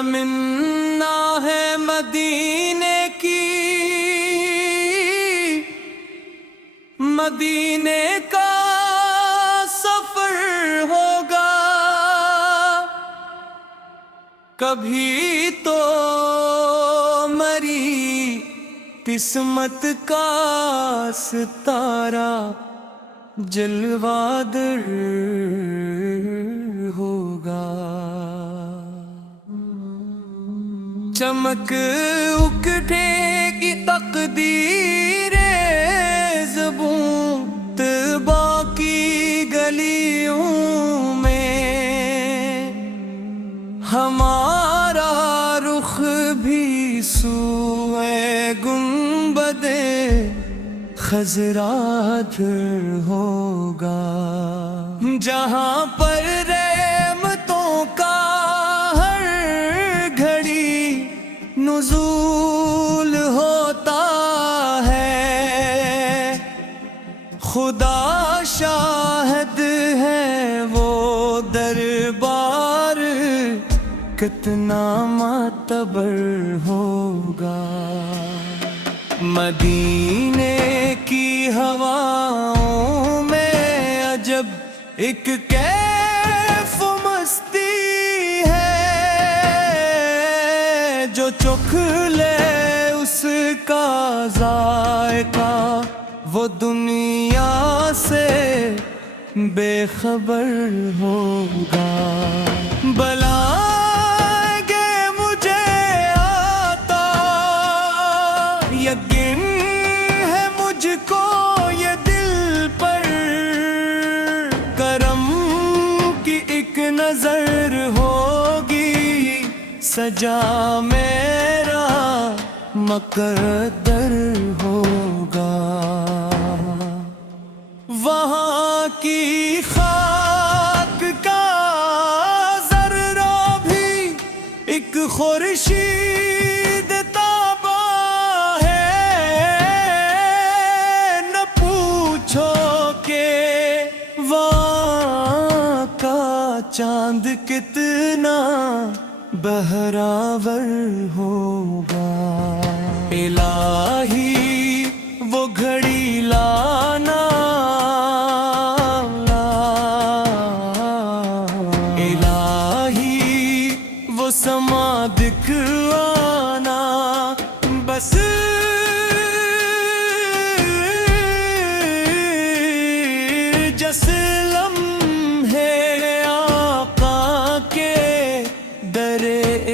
تمنا ہے مدینے کی، مدینے کا سفر ہوگا، کبھی تو مری قسمت کا ستارہ جلوہ در ہوگا۔ چمک اکٹھے گی تقدیر زبوں طبع کی گلیوں میں، ہمارا رخ بھی سوئے گنبد خضرا در ہوگا، جہاں پر رحمتوں کا ہر گھڑی نزول ہوتا ہے، خدا شاہد ہے وہ دربار کتنا معتبر ہوگا۔ مدینے کی ہواؤں میں عجب ایک کیف مستی ہے، جو چکھ لے اس کا ذائقہ وہ دنیا سے بے خبر ہوگا۔ بلائیں گے مجھے آتا، یقین ہے مجھ کو یہ دل پر، کرم کی ایک نظر ہوگی، سجا میرا مقدر ہوگا۔ وہاں کی خاک کا ذرہ بھی ایک خورشید تابا ہے، نہ پوچھو کہ وہاں کا چاند کتنا بہراور ہوگا۔ الہی وہ گھڑی لانا، الہی وہ سما دکھانا، بس جس لمحے آقا کے در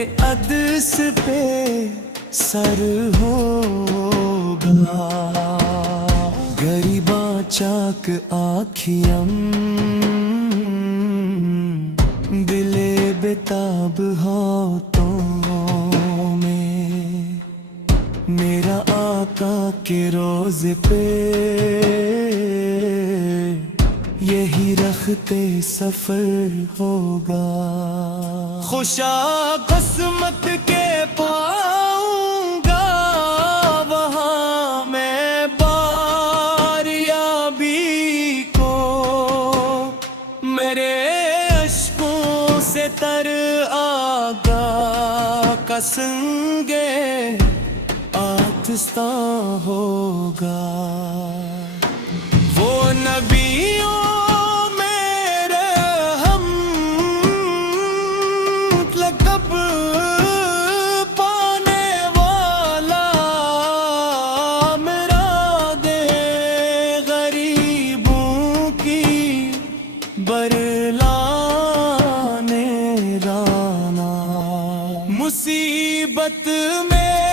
اقدس پہ سر ہوگا، غریباں چاک آنکھیاں دلے بتاب ہاتھوں میں، میرا آقا کے روضے پہ یہی رختے سفر ہوگا۔ خوشا قسمت کے پاؤں گا وہاں میں باریابی کو، میرے اشکوں سے تر آگا کا سنگے آتشستاں ہوگا۔ وہ نبیوں مصیبت میں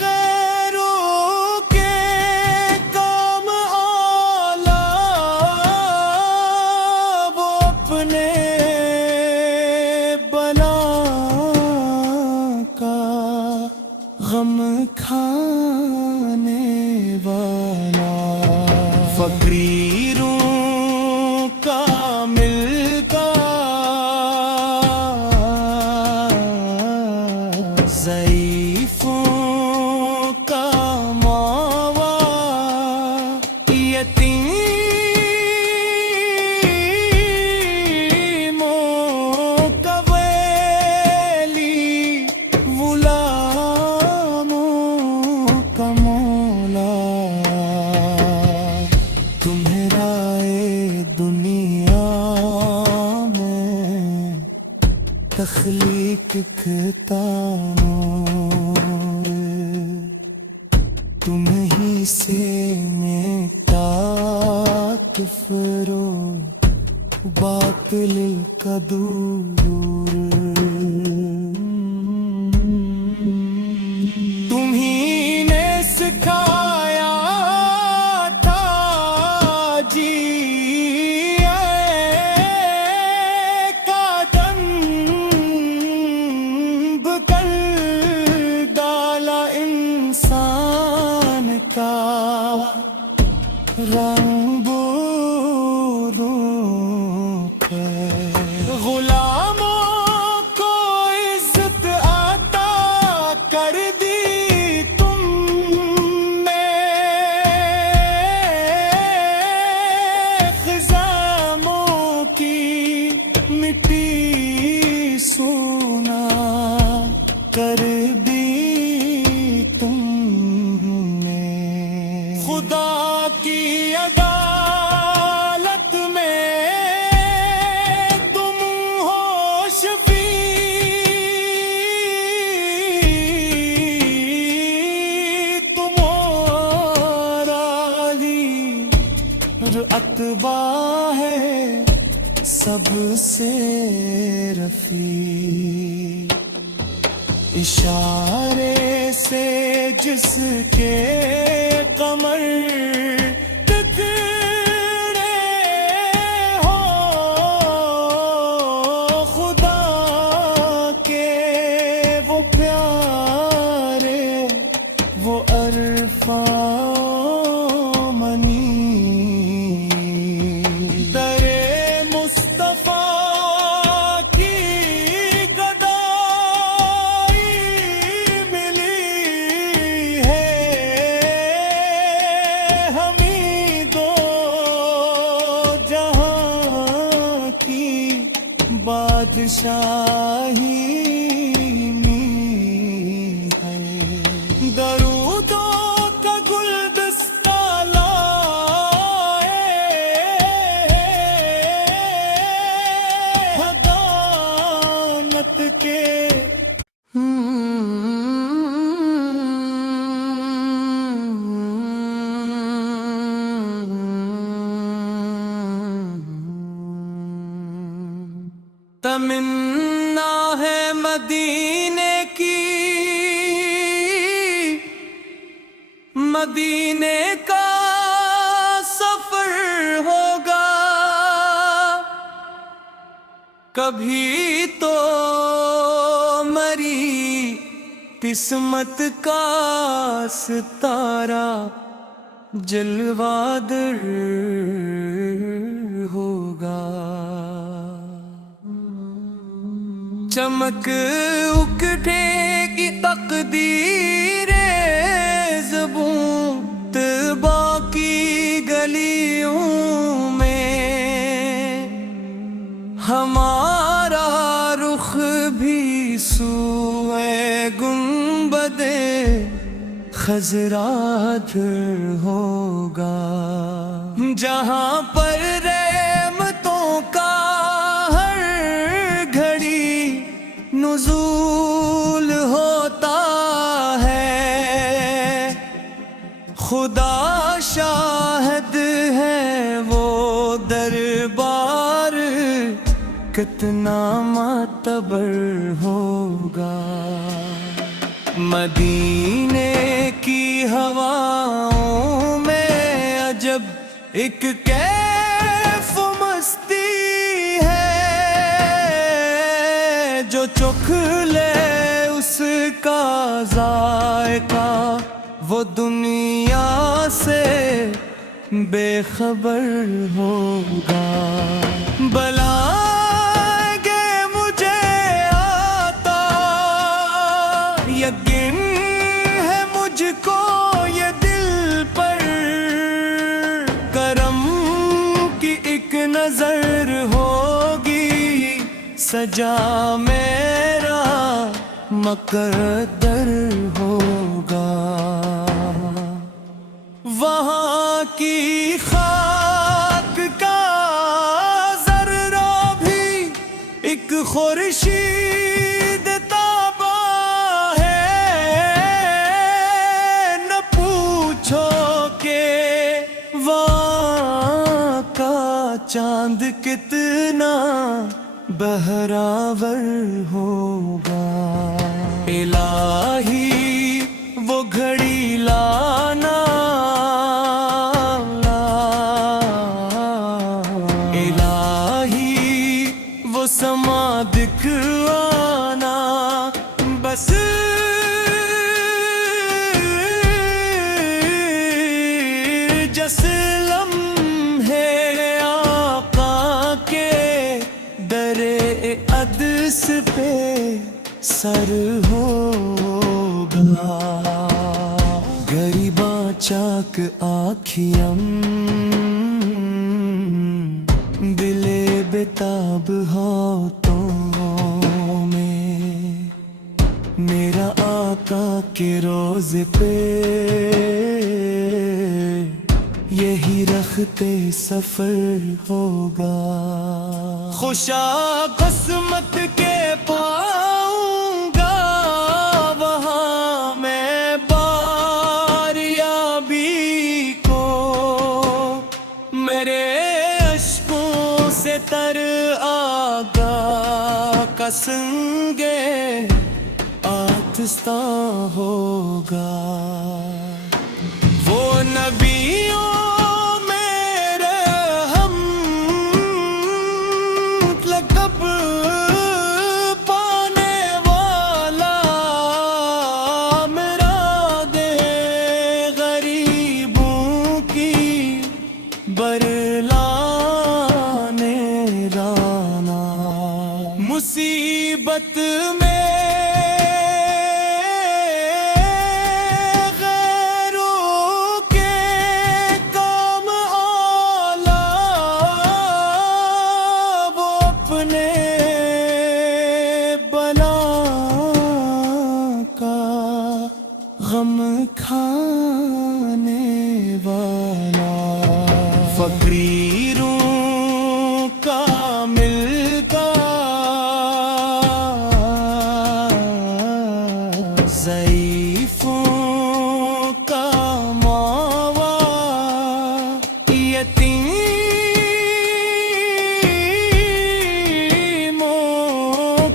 غیروں کے کام آلا، وہ اپنے بلا کا غم کھانے والا، فقیروں کا مل کا ضعیفوں کا ماوا، یتیموں چمکتا نور تمہیں سے مٹا کفرو باطل کا دور تمہیں نے سکھایا تھا جی رنگ بوروں پہ غلاموں کو عزت عطا کر دی تم نے خزاموں کی مٹی سونا کر دی تم نے خدا کی عدالت میں تم ہو شفیع تمہارا علی اتبا ہے سب سے رفیع اشارے سے جس کے قمر بادشاہی میں ہے درودوں کا گلدستہ لائے حدانت کے تمنا ہے مدینے کی مدینے کا سفر ہوگا کبھی تو مری قسمت کا ستارہ جلوہ در ہوگا چمک اکٹھے گی تقدیر زبوں طبا کی گلیوں میں ہمارا رخ بھی سوئے گنبد خضرا در ہوگا جہاں پر رحمتوں کا نزول ہوتا ہے خدا شاہد ہے وہ دربار کتنا معتبر ہوگا مدینے کی ہواؤں میں عجب ایک کیف مستی جو چکھ لے اس کا ذائقہ وہ دنیا سے بے خبر ہوگا بلائیں گے مجھے آتا یقین ہے مجھ کو یہ دل پر کرم کی ایک نظر ہوگی سجا میرا مقدر ہوگا وہاں کی خاک کا ذرہ بھی ایک خورشید بہراور ہوگا۔ الہی وہ گھڑی لانا، الہی وہ سما دکھانا، بس جس لمحے آقا کے در اقدس پہ سر ہوگا۔ غریباں چاک آنکھیاں دلے بتاب ہاتھوں میں، میرا آقا کے روزے پہ یہی رختے سفر ہوگا۔ خوشا قسمت کے پاؤں گا وہاں میں باریابی کو، میرے اشکوں سے تر آگا کا سنگے آتشستاں ہوگا۔ وہ نبیوں مصیبت میں غیروں کے کام آلا، وہ اپنے بلا کا غم کھانے والا، فقیروں کا مل کا ضعیفوں کا ماوا، یتیموں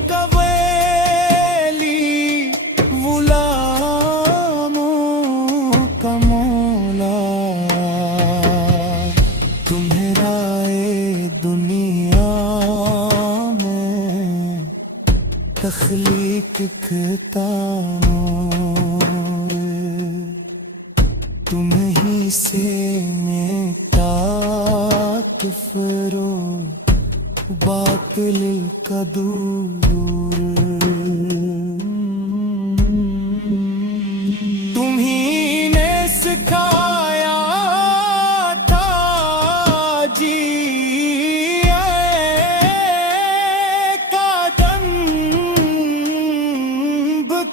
کا ویلی، غلاموں کا مولا، تمہیں رائے دنیا میں تخلیق کا نور، تمہیں سے مٹا کفر و باطل کا دور، تمہیں نے سکھایا تھا جی کا دنب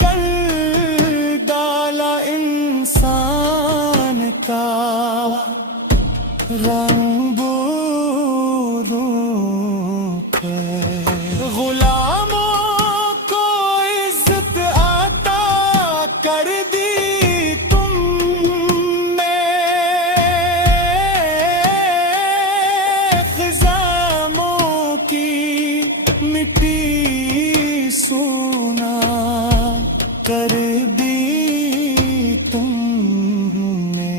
کر ڈالا انسان کا رنگ بوروں پہ، غلاموں کو عزت عطا کر دی تم نے، خزاموں کی مٹی سونا کر دی تم نے،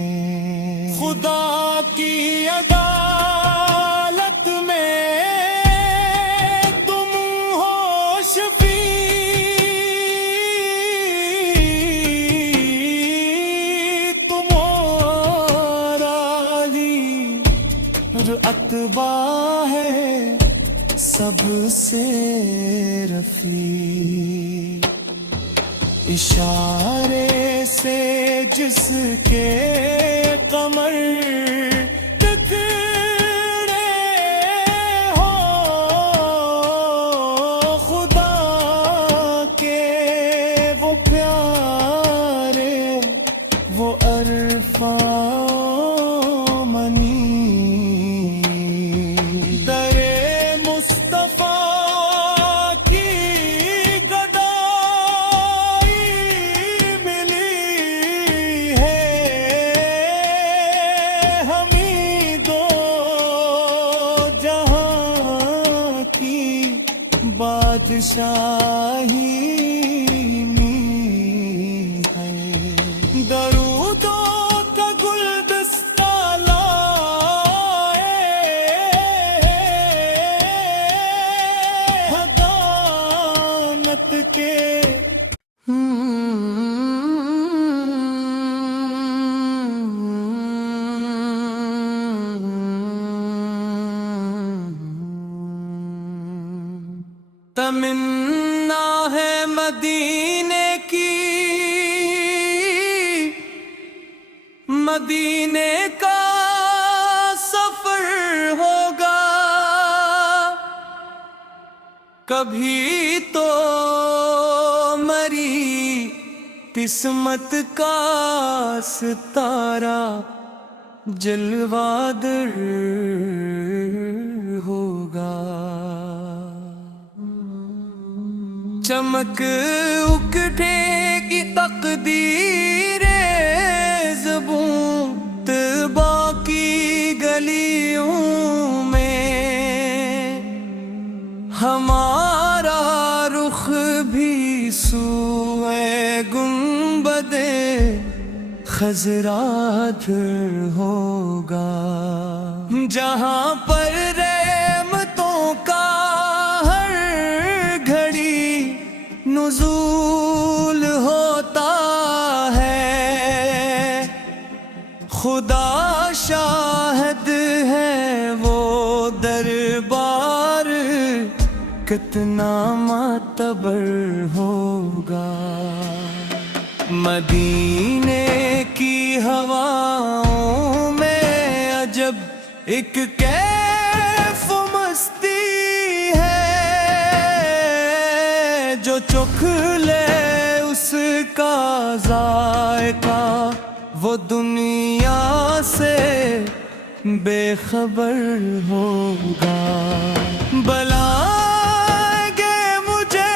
خدا کی عدالت میں تم ہو شفیع، تمہارا علی اتباع ہے سب سے رفیع، اشارے سے جس کے قمر ٹکرے ہو خدا کے وہ پیارے، وہ عرفان منی، تمنا ہے مدینے کی، مدینے کا سفر ہوگا، کبھی تو مری قسمت کا ستارہ جلوہ در ہوگا۔ چمک اکٹھے گی تقدیر زبوں طبع کی گلیوں میں، ہمارا رخ بھی سوئے گنبد خضرا در ہوگا، جہاں پر رحمتوں کا ہر گھڑی نزول ہوتا ہے، خدا شاہد ہے وہ دربار کتنا معتبر ہوگا۔ مدینے کی ہواؤں میں عجب ایک کیف مستی ہے، جو چکھ لے اس کا ذائقہ وہ دنیا سے بے خبر ہوگا۔ بلائیں گے مجھے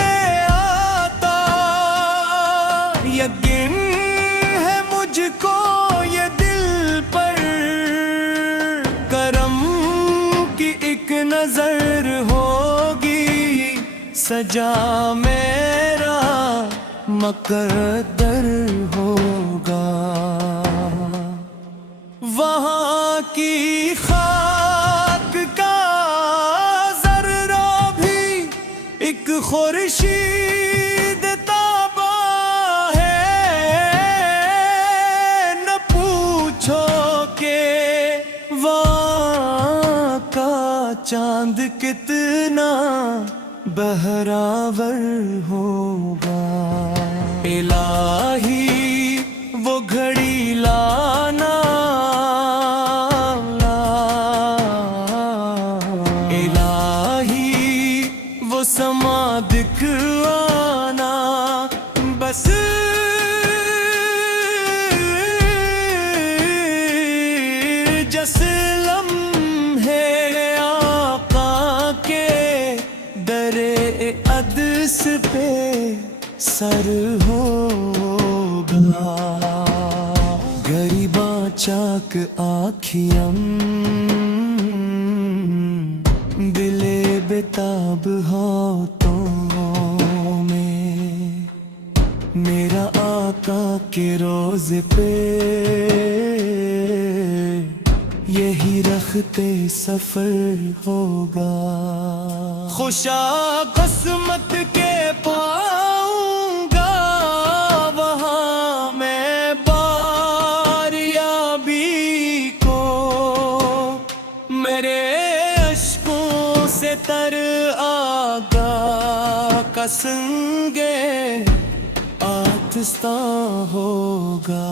آتا، یقین ہے مجھ کو یہ دل پر، کرم کی ایک نظر ہوگی، سجا میرا مقدر ہوگا۔ وہاں کی خاک کا ذرہ بھی ایک خورشید تابہ ہے، نہ پوچھو کہ وہاں کا چاند کتنا بہراور ہوگا۔ الہی وہ گھڑی لانا، الہی وہ سما دکھانا، بس جس لمحے آقا کے در اقدس پہ سر ہوگا، غریباں چاک آنکھیاں دلے بتاب ہاتھوں میں، میرا آقا کے روزے پہ یہی رختے سفر ہوگا۔ خوشا قسمت کے پاؤں گا وہاں میں باریابی کو، میرے اشکوں سے تر آگا کا سنگے آتشستاں ہوگا۔